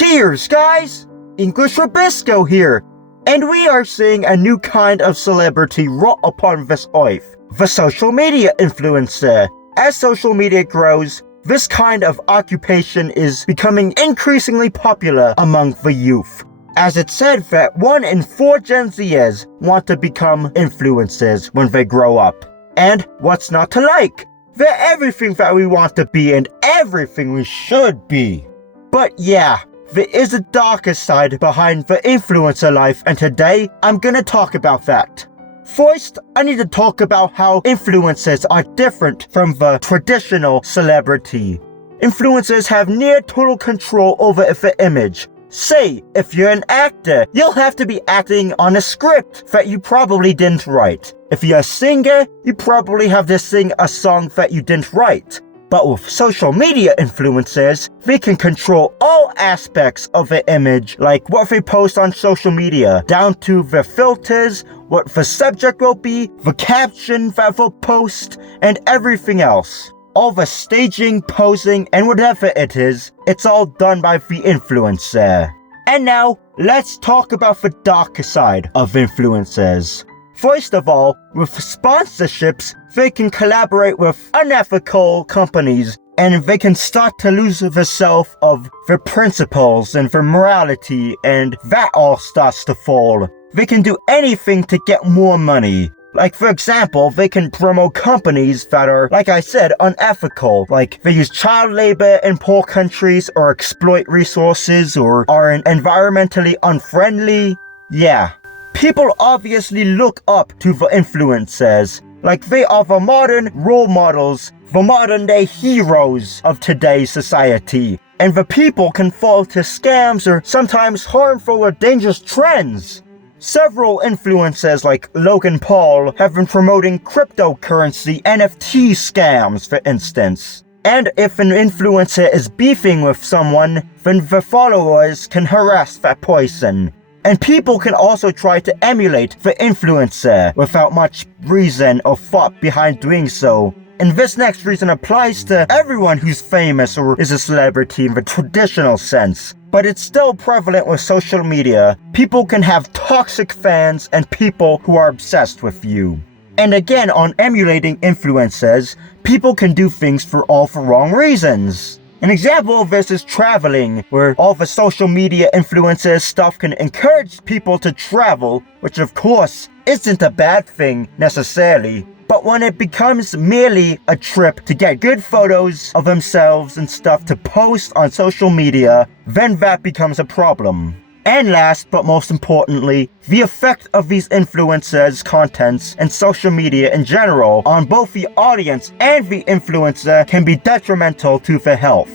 Cheers, guys! English Rabisco here, and we are seeing a new kind of celebrity wrought upon this earth, the social media influencer. As social media grows, this kind of occupation is becoming increasingly popular among the youth, as it's said that 1 in 4 Gen Zers want to become influencers when they grow up. And what's not to like? They're everything that we want to be and everything we should be. But yeah, there is a darker side behind the influencer life, and today I'm gonna talk about that. First, I need to talk about how influencers are different from the traditional celebrity. Influencers have near total control over the image. Say, if you're an actor, you'll have to be acting on a script that you probably didn't write. If you're a singer, you probably have to sing a song that you didn't write. But with social media influencers, they can control all aspects of the image, like what they post on social media, down to the filters, what the subject will be, the caption that they'll post, and everything else. All the staging, posing, and whatever it is, it's all done by the influencer. And now, let's talk about the darker side of influencers. First of all, with sponsorships, they can collaborate with unethical companies, and they can start to lose the self of their principles and their morality, and that all starts to fall. They can do anything to get more money. Like, for example, they can promote companies that are, like I said, unethical. Like, they use child labor in poor countries, or exploit resources, or are environmentally unfriendly. Yeah. People obviously look up to the influencers. Like, they are the modern role models, the modern day heroes of today's society. And the people can fall to scams or sometimes harmful or dangerous trends. Several influencers like Logan Paul have been promoting cryptocurrency NFT scams, for instance. And if an influencer is beefing with someone, then the followers can harass that person. And people can also try to emulate the influencer without much reason or thought behind doing so. And this next reason applies to everyone who's famous or is a celebrity in the traditional sense. But it's still prevalent with social media. People can have toxic fans and people who are obsessed with you. And again, on emulating influencers, people can do things for all the wrong reasons. An example of this is traveling, where all the social media influencers stuff can encourage people to travel, which of course isn't a bad thing necessarily. But when it becomes merely a trip to get good photos of themselves and stuff to post on social media, then that becomes a problem. And last but most importantly, the effect of these influencers' contents and social media in general on both the audience and the influencer can be detrimental to their health.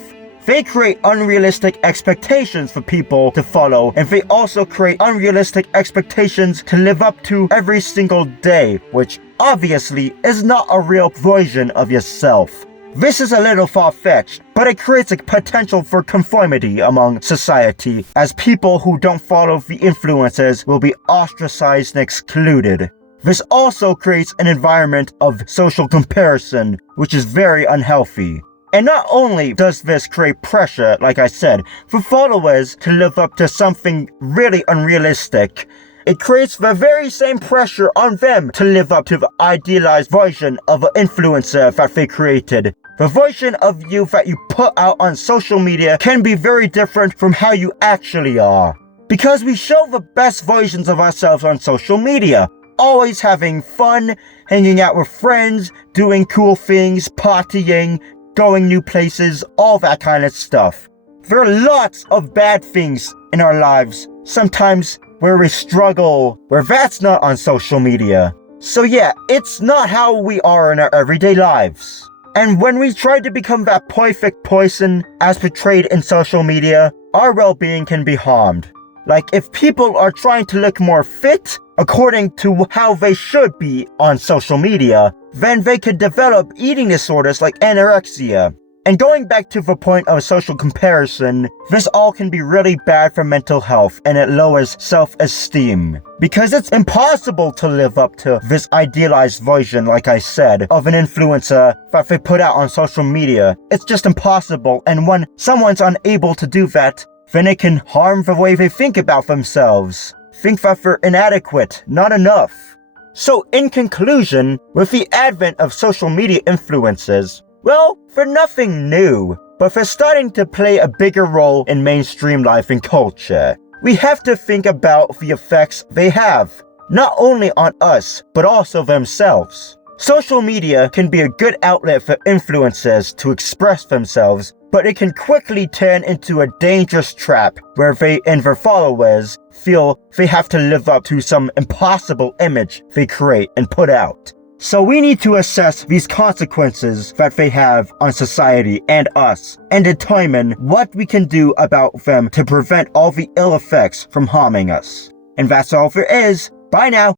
They create unrealistic expectations for people to follow, and they also create unrealistic expectations to live up to every single day, which obviously is not a real version of yourself. This is a little far-fetched, but it creates a potential for conformity among society, as people who don't follow the influencers will be ostracized and excluded. This also creates an environment of social comparison, which is very unhealthy. And not only does this create pressure, like I said, for followers to live up to something really unrealistic, it creates the very same pressure on them to live up to the idealized version of an influencer that they created. The version of you that you put out on social media can be very different from how you actually are. Because we show the best versions of ourselves on social media, always having fun, hanging out with friends, doing cool things, partying, going new places, all that kind of stuff. There are lots of bad things in our lives, sometimes where we struggle, where that's not on social media. So yeah, it's not how we are in our everyday lives. And when we try to become that perfect person as portrayed in social media, our well-being can be harmed. Like, if people are trying to look more fit according to how they should be on social media, then they could develop eating disorders like anorexia. And going back to the point of social comparison, this all can be really bad for mental health, and it lowers self-esteem. Because it's impossible to live up to this idealized version, like I said, of an influencer that they put out on social media. It's just impossible, and when someone's unable to do that, then it can harm the way they think about themselves, think that they're inadequate, not enough. So in conclusion, with the advent of social media influences, well, they're nothing new, but they're starting to play a bigger role in mainstream life and culture. We have to think about the effects they have, not only on us, but also themselves. Social media can be a good outlet for influencers to express themselves, but it can quickly turn into a dangerous trap where they and their followers feel they have to live up to some impossible image they create and put out. So we need to assess these consequences that they have on society and us, and determine what we can do about them to prevent all the ill effects from harming us. And that's all there is. Bye now.